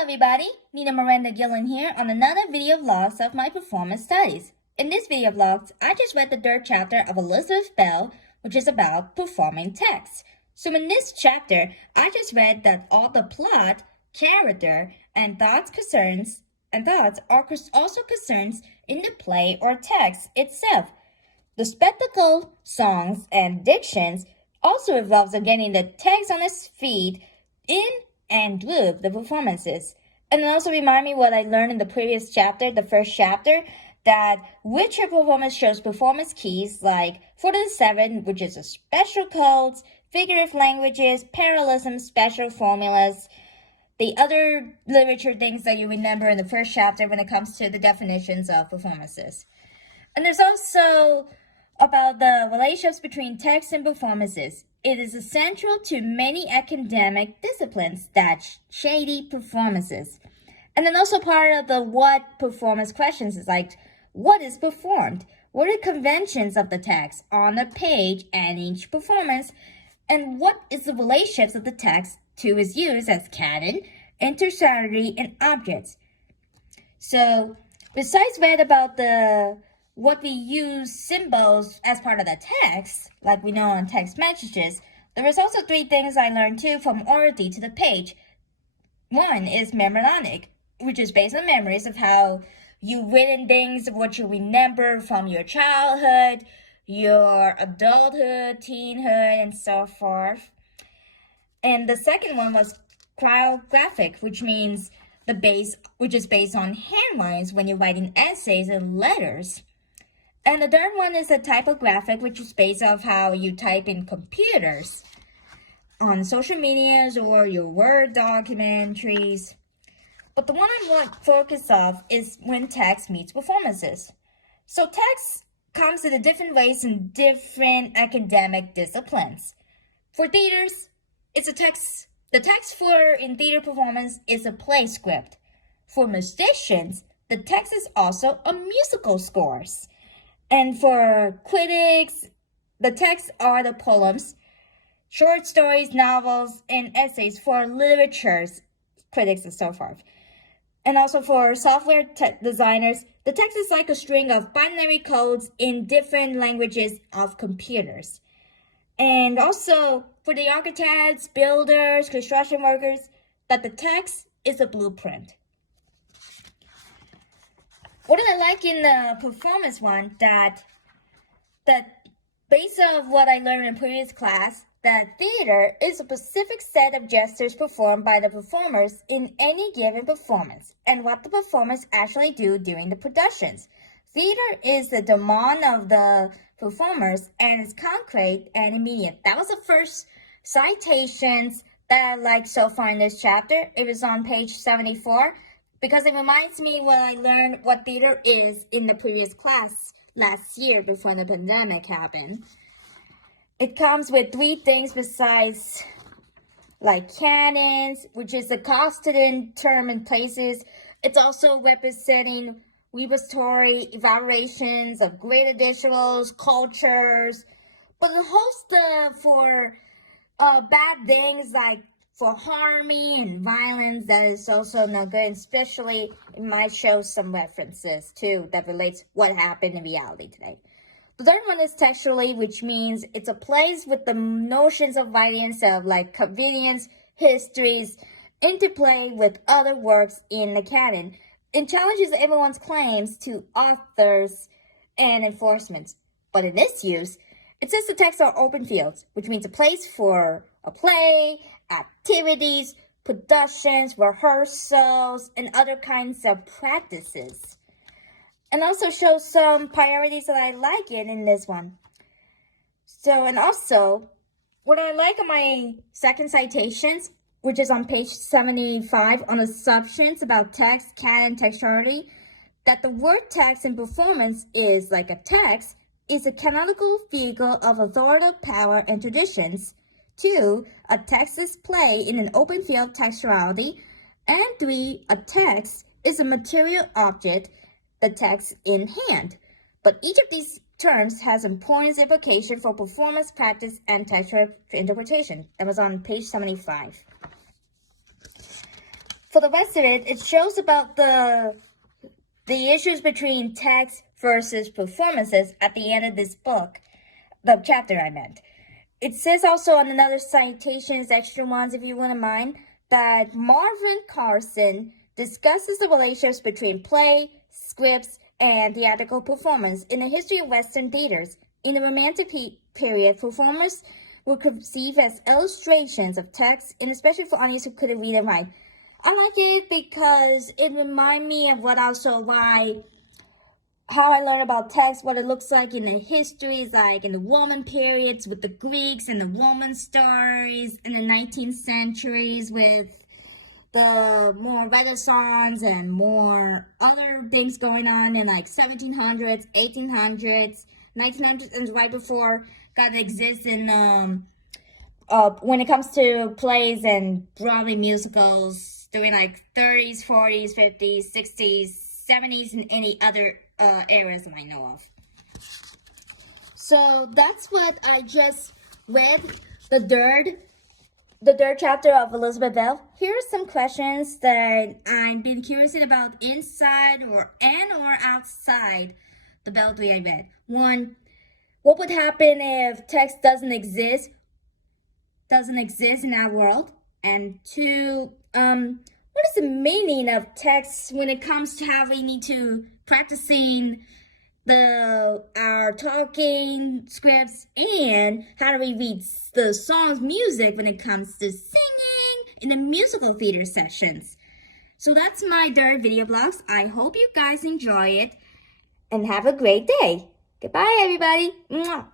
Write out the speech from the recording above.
Hello everybody, Nina Miranda Guillen here on another video vlogs of my performance studies. In this video vlogs, I just read the third chapter of Elizabeth Bell, which is about performing text. So in this chapter, I just read that all the plot, character, and thoughts are also concerns in the play or text itself. The spectacle, songs, and dictions also revolves on getting the text on its feet in and with the performances. And it also remind me what I learned in the previous chapter, the first chapter, that which performance shows performance keys like 4 to 7, which is a special codes, figurative languages, parallelism, special formulas, the other literature things that you remember in the first chapter when it comes to the definitions of performances. And there's also about the relationships between text and performances. It is essential to many academic disciplines that shady performances. And then also part of the what performance questions is like, what is performed? What are the conventions of the text on the page and each performance? And what is the relationships of the text to its use as canon, intercalary, and objects? So besides read about what we use symbols as part of the text, like we know on text messages, there was also 3 things I learned too from orally to the page. One is memoronic, which is based on memories of how you've written things, of what you remember from your childhood, your adulthood, teenhood, and so forth. And the second one was chirographic, which means which is based on handwritings when you're writing essays and letters. And the third one is a typographic, which is based off how you type in computers on social medias or your Word documentaries. But the one I want to focus on is when text meets performances. So text comes in different ways in different academic disciplines. For theaters, it's a text. The text in theater performance is a play script. For musicians, the text is also a musical scores. And for critics, the texts are the poems, short stories, novels, and essays for literatures, critics, and so forth. And also for software designers, the text is like a string of binary codes in different languages of computers. And also for the architects, builders, construction workers, that the text is a blueprint. What did I like in the performance one? That based on what I learned in previous class, that theater is a specific set of gestures performed by the performers in any given performance, and what the performers actually do during the productions. Theater is the demand of the performers, and it's concrete and immediate. That was the first citations that I liked so far in this chapter. It was on page 74. Because it reminds me what I learned what theater is in the previous class last year before the pandemic happened. It comes with 3 things besides like canons, which is a constant term in places. It's also representing repository evaluations of great additionals, cultures, but the whole stuff for bad things like for harming and violence, that is also no good, especially it might show some references too that relates what happened in reality today. The third one is textually, which means it's a place with the notions of variance of like convenience, histories, interplay with other works in the canon, and challenges everyone's claims to authors and enforcements. But in this use, it says the texts are open fields, which means a place for a play, activities, productions, rehearsals, and other kinds of practices. And also shows some priorities that I like in this one. So, and also, what I like on my second citations, which is on page 75 on assumptions about text, canon, textuality, that the word text in performance is like a text, is a canonical vehicle of authoritative power and traditions. 2, a text is play in an open field textuality. And 3, a text is a material object, the text in hand. But each of these terms has important implication for performance, practice, and textual interpretation. That was on page 75. For the rest of it, it shows about the issues between text versus performances at the end of this book, the chapter I meant. It says also on another citations, extra ones if you wouldn't mind, that Marvin Carson discusses the relationships between play, scripts, and theatrical performance in the history of Western theaters. In the Romantic period, performers were conceived as illustrations of text, and especially for audience who couldn't read and write. I like it because it reminds me of how I learned about text, what it looks like in the histories, like in the Roman periods with the Greeks and the Roman stories, in the 19th centuries with the more Renaissance and more other things going on in like 1700s, 1800s, 1900s, and right before God exists in when it comes to plays and Broadway musicals during like 30s, 40s, 50s, 60s, 70s, and any other areas that I know of. So that's what I just read, the third chapter of Elizabeth Bell. Here are some questions that I've been curious about inside or outside the Bell 3 I read. 1, what would happen if text doesn't exist in our world? And 2, what is the meaning of text when it comes to how we need to practicing our talking scripts, and how do we read the song's music when it comes to singing in the musical theater sessions? So that's my third video blogs. I hope you guys enjoy it and have a great day. Goodbye, everybody. Mwah.